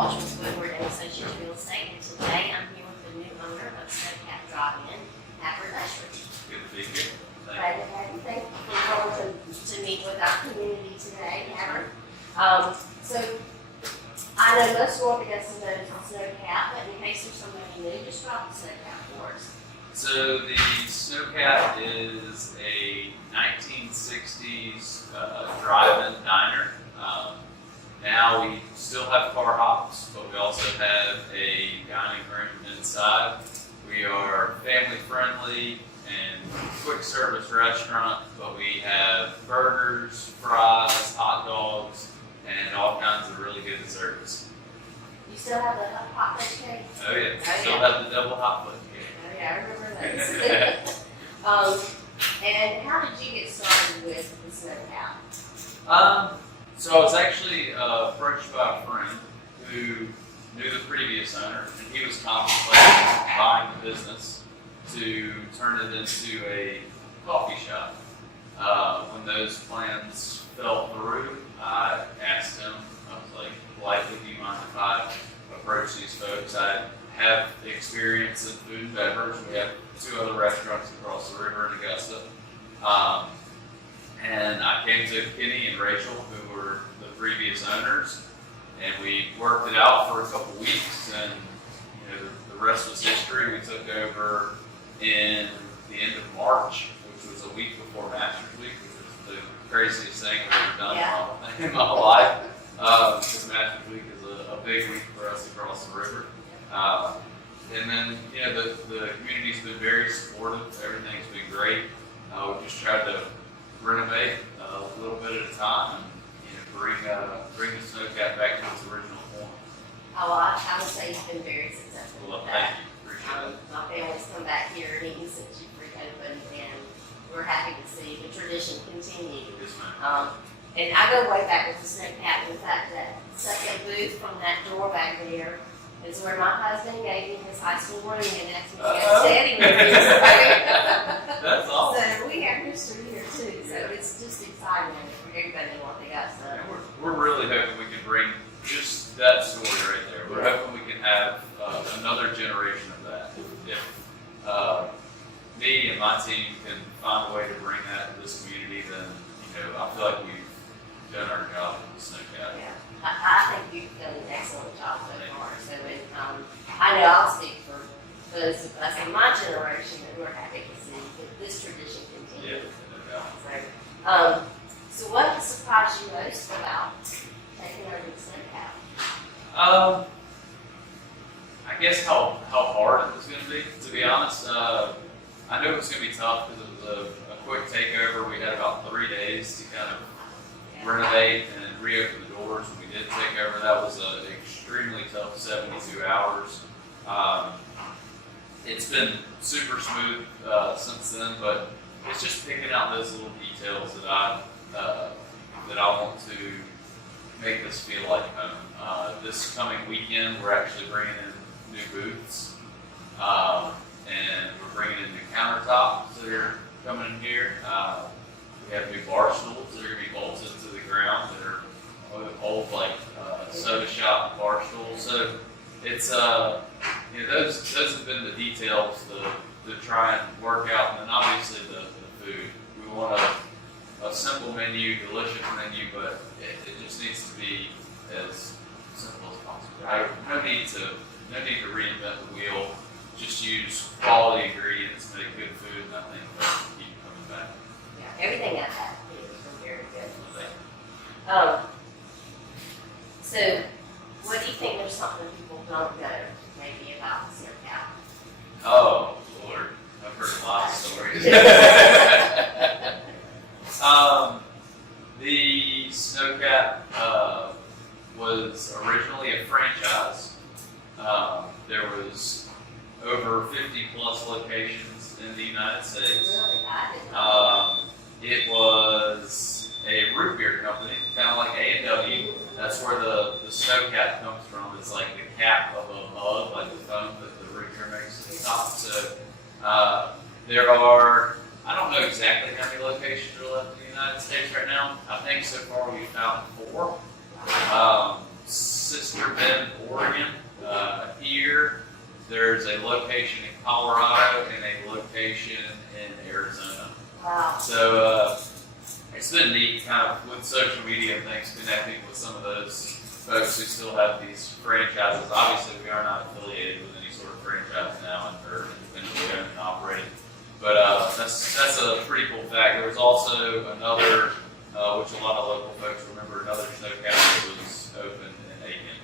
Walsh with Woodward and Associates Real Estate, and today I'm here with the new owner of Sno-Cap Drive-In, Happer Ashford. Good to be here. Glad to have you. Thank you for coming to meet with our community today, Happer. So I know most of Augusta knows Sno-Cap, but in case there's somebody new, describe the Sno-Cap for us. So the Sno-Cap is a 1960s drive-in diner. Now we still have car hops, but we also have a dining room inside. We are family friendly and quick service restaurant, but we have burgers, fries, hot dogs, and all kinds of really good desserts. You still have the hot plate cake? Oh yeah, Oh, still yeah. have the double hot plate cake. Oh yeah, I remember those. And how did you get started with the Sno-Cap? So I was actually approached by a friend who knew the previous owner, and he was contemplating buying the business to turn it into a coffee shop. When those plans fell through, I asked him, I was like, politely, do you mind if I approach these folks? I have experience in food and beverage. We have 2 other restaurants across the river in Augusta. And I came to Kenny and Rachel, who were the previous owners, and we worked it out for a couple weeks, and the rest was history. We took over in the end of March, which was a week before Masters Week, which was the craziest thing I've ever done in my life. Because Masters Week is a big week for us across the river. And then, the community's been very supportive. Everything's been great. We just tried to renovate a little bit at a time and bring the Sno-Cap back to its original form. Oh, I would say you've been very successful Well, with thank that. you. Appreciate it. My family's come back here and eaten since you reopened, and we're happy to see the tradition continue. Yes, ma'am. And I go way back with the Sno-Cap. In fact, that second booth from that door back there is where my husband gave me his high school ring, and that's when he got steady with me. That's awesome. So we have history here too. So it's just exciting for everybody what they got. So And we're really hoping we can bring just that story right there. We're hoping we can have another generation of that. If me and my team can find a way to bring that to this community, then I feel like we've done our job with the Sno-Cap. yeah, I think you've done an excellent job so far. So I know I'll speak for those of us in my generation that we're happy to see this tradition continue. Yeah, no doubt. So what surprised you most about taking over the Sno-Cap? I guess how hard it was going to be honest. I knew it was going to be tough because it was a quick takeover. We had about 3 days to kind of renovate and reopen the doors. When we did take over, that was an extremely tough 72 hours. It's been super smooth since then, but it's just picking out those little details that I want to make this feel like home. This coming weekend, we're actually bringing in new booths, and we're bringing in new countertops that are coming in here. We have new bar stools that are going to be bolted to the ground that are old like soda shop bar stools. So it's those have been the details to try and work out, and then obviously the food. We want a simple menu, delicious menu, but it just needs to be as simple as possible. No need to reinvent the wheel. Just use quality ingredients, make good food, and I think they'll keep coming back. Yeah, everything at that has been very good. So what do you think there's something people don't know maybe about the Sno-Cap? Oh Lord, I've heard a lot of stories. The Sno-Cap was originally a franchise. There was over 50 plus locations in the United States. Really? I didn't know. It was a root beer company, kind of like A&W. That's where the Sno-Cap comes from. It's like the cap of a mug, like the foam that the root beer makes at the top. So there are, I don't know exactly how many locations are left in the United States right now. I think so far we've found 4. Sister Bend, Oregon. Here, there's a location in Colorado and a location in Arizona. Wow. So it's been neat, kind of with social media and things, connecting with some of those folks who still have these franchises. Obviously, we are not affiliated with any sort of franchise now, and are independently owned and operated. But that's a pretty cool fact. There was also another, which a lot of local folks remember, another Sno-Cap that was opened in Aiken.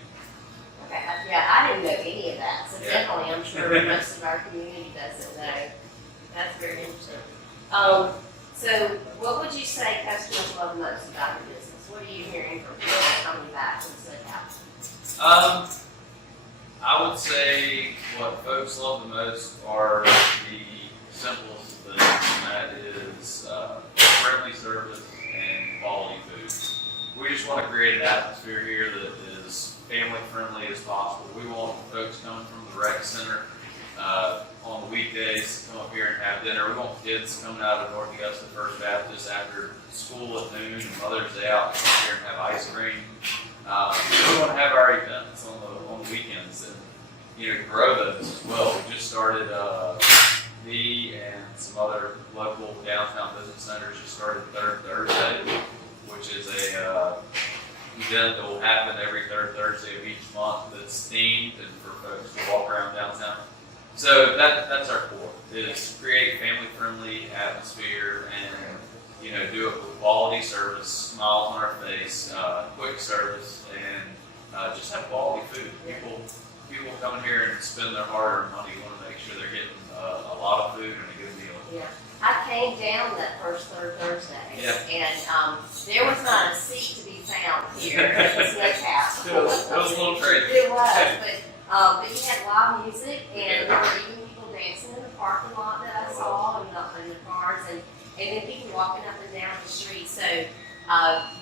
Okay, yeah, I didn't know any of that, so Yeah. definitely I'm sure most of our community doesn't know. That's very interesting. So what would you say customers love most about your business? What are you hearing from people coming back to the Sno-Cap? I would say what folks love the most are the simplest things, and that is friendly service and quality food. We just want to create an atmosphere here that is family friendly as possible. We want folks coming from the rec center on the weekdays to come up here and have dinner. We want kids coming out of North Augusta First Baptist after school at noon and Mother's Day out to come up here and have ice cream. We want to have our events on the weekends and grow those as well. We just started me and some other local downtown business centers just started Third Thursday, which is a event that will happen every third Thursday of each month that's themed and for folks to walk around downtown. So that's our core, is create family-friendly atmosphere and do it with quality service, smiles on our face, quick service, and just have quality food. People coming here and spend their hard-earned money want to make sure they're getting a lot of food and a good meal. Yeah, I came down that first Third Thursday, Yeah. and there was not a seat to be found here at the Sno-Cap. It was a little crazy. It was, but you had live music, and there were even people dancing in the parking lot that I saw, and up in the cars, and then people walking up and down the street. So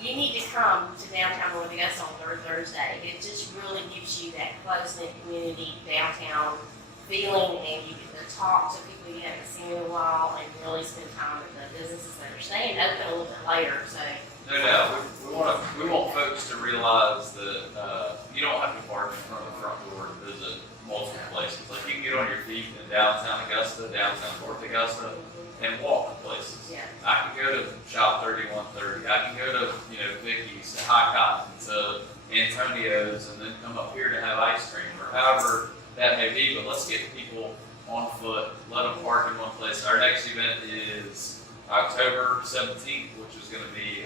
you need to come to downtown North Augusta on Third Thursday. It just really gives you that close-knit community downtown feeling, and you get to talk to people you haven't seen in a while, and really spend time with the businesses that are staying open a little bit later. So. No doubt. We want folks to realize that you don't have to park in front of the front door to visit multiple places. Like, you can get on your feet in downtown Augusta, downtown North Augusta, and walk to places. Yeah. I can go to Shop 3130. I can go to Vicky's, to High Cotton, to Antonio's, and then come up here to have ice cream, or however that may be. But let's get people on foot. Let them park in one place. Our next event is October 17th, which is going to be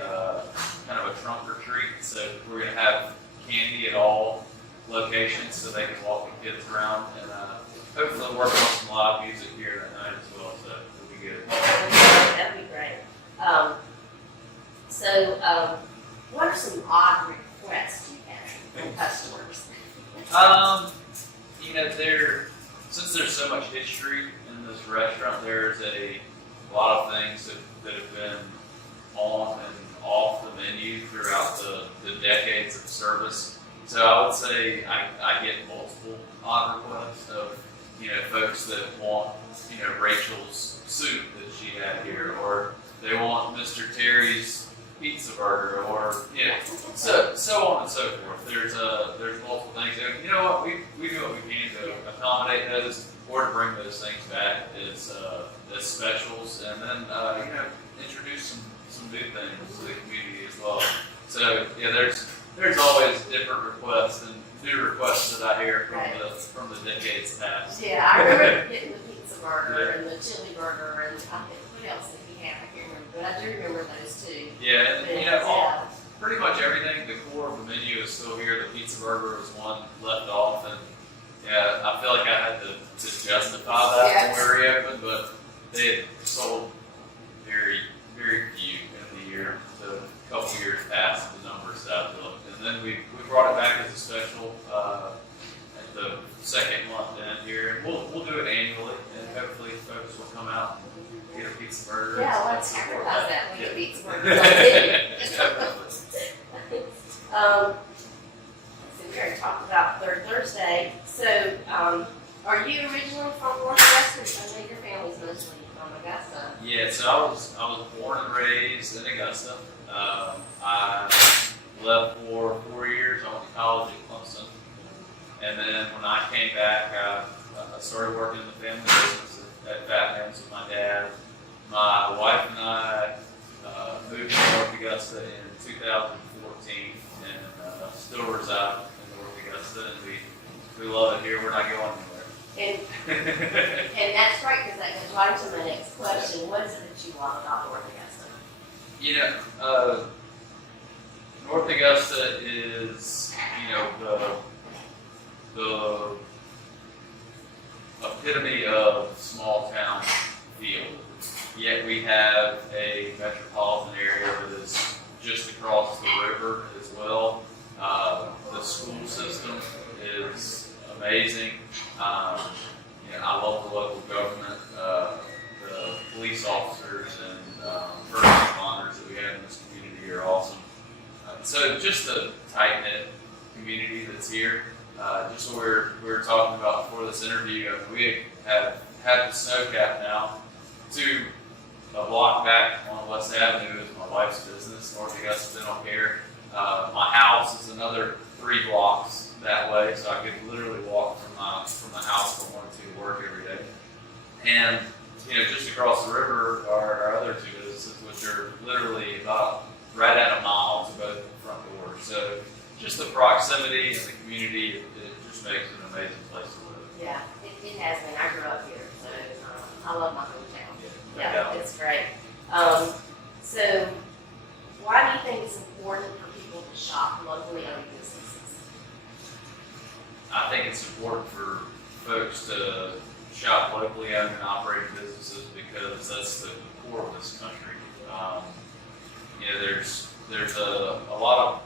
kind of a trunk or treat. So we're going to have candy at all locations so they can walk the kids around, and hopefully work on some live music here that night as well. So it'll be good. That'd be great. What are some odd requests you have from customers? Since there's so much history in this restaurant, there's a lot of things that have been on and off the menu throughout the decades of service. So I would say I get multiple odd requests of folks that want Rachel's soup that she had here, or they want Mr. Terry's pizza burger, or so on and so forth. There's multiple things. And you know what, we do what we can to accommodate those, or to bring those things back as specials, and then introduce some new things to the community as well. So yeah, there's always different requests and new requests that I hear from the decades past. Yeah, I remember getting the pizza burger and the chili burger, and what else did we have? I can't remember, but I do remember those two. Yeah, and pretty much everything, the core of the menu is still here. The pizza burger was one left off, and yeah, I feel like I had to justify that when we reopened, but they had sold very, very few in the year. So a couple years past, the numbers stopped up. And then we brought it back as a special at the second month down here. And we'll do it annually, and hopefully folks will come out and get a pizza burger. Yeah, let's advertise that. We get pizza burgers. So we already talked about Third Thursday. So, are you originally from North Augusta? I know your family's mostly from Augusta. Yeah, so I was born and raised in Augusta. I left for 4 years. I went to college at Clemson And then when I came back, I started working in the family business at Batman's with my dad. My wife and I moved to North Augusta in 2014 and still reside in North Augusta, and we love it here. We're not going anywhere. And that's great, because that goes right to my next question. What is it that you love about North Augusta? You know, North Augusta is, you know, the epitome of small town feel. Yet we have a metropolitan area that is just across the river as well. The school system is amazing. You know, I love the local government, the police officers and first responders that we have in this community are awesome. So just the tight-knit community that's here. Just what we were talking about before this interview, we have had the Sno-Cap now to a block back on West Avenue is my wife's business, North Augusta Dental Care. My house is another 3 blocks that way, so I could literally walk from the house if I wanted to work every day. And you know, just across the river are our other 2 businesses, which are literally about right at a mile to both front doors. So just the proximity and the community, it just makes it an amazing place to live. Yeah, it has been. I grew up here, so I love my hometown. Yeah. It's great. So why do you think it's important for people to shop locally owned businesses? I think it's important for folks to shop locally owned and operated businesses because that's the core of this country. You know, there's a lot of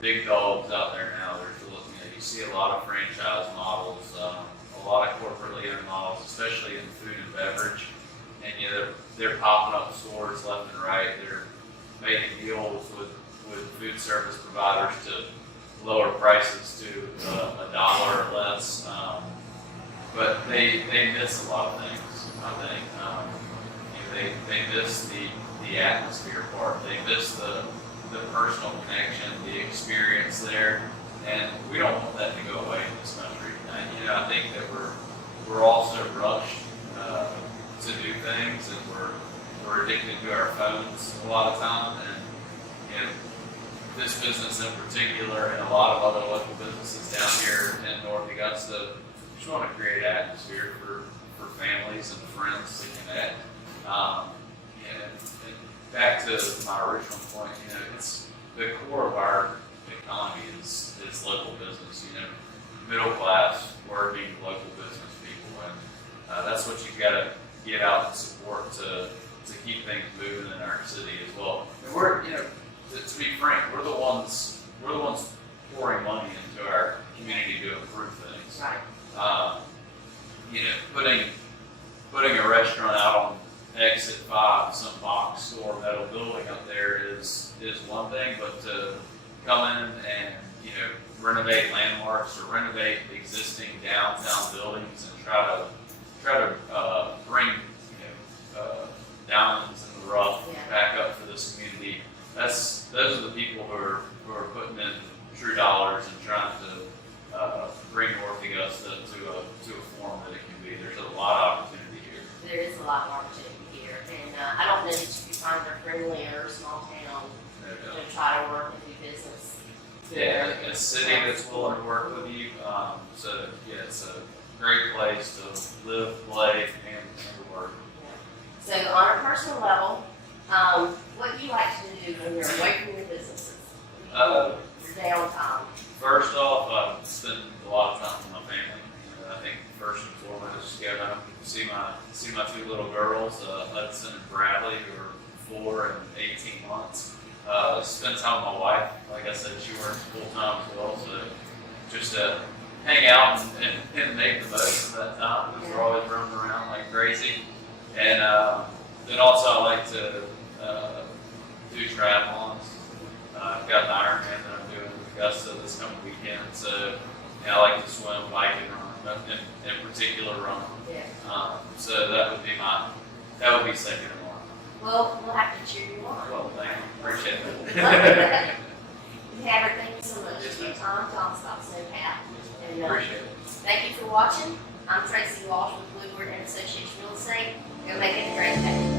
big dogs out there now. You know, you see a lot of franchise models, a lot of corporately owned models, especially in food and beverage. And you know, they're popping up stores left and right. They're making deals with food service providers to lower prices to $1 or less. But they miss a lot of things, I think. You know, they miss the atmosphere part. They miss the personal connection, the experience there. And we don't want that to go away in this country. And, you know, I think that we're all so rushed to do things, and we're addicted to our phones a lot of time. And you know, this business in particular, and a lot of other local businesses down here in North Augusta, just want to create an atmosphere for families and friends to connect. And back to my original point, you know, it's the core of our economy is local business. You know, middle class, working, local business people, and that's what you've got to get out and support to keep things moving in our city as well. And we're, you know, to be frank, we're the ones pouring money into our community to improve things. Right. You know, putting a restaurant out on Exit 5, some box store metal building up there is one thing, but to come in and, you know, renovate landmarks or renovate existing downtown buildings and try to bring, you know, diamonds in the rough back up for this community. Those are the people who are putting in true dollars and trying to bring North Augusta to a form that it can be. There's a lot of opportunity here. There is a lot of opportunity here, and I don't know that you can find a friendlier small town to try to work and do business. Yeah, a city that's willing to work with you. So yeah, it's a great place to live, play, and to work. So on a personal level, what do you like to do when you're away from your businesses? Your downtime. First off, I spend a lot of time with my family. I think first and foremost, just go home, see my 2 little girls, Hudson and Bradley, who are 4 and 18 months. Spend time with my wife. Like I said, she works full time as well, so just hang out and make the most of that time because we're always running around like crazy. And then also I like to do triathlons. I've got an Ironman that I'm doing in Augusta this coming weekend, so I like to swim, bike, and run. In particular, run. Yeah. So that would be second in line. Well, we'll have to cheer you on. Well, thank you. Appreciate it. Thank you so much for your time. Tell us about Sno-Cap. And Appreciate it. watching. I'm Tracy Walsh with Bluebird and Associates Real Estate. Go make it a great day.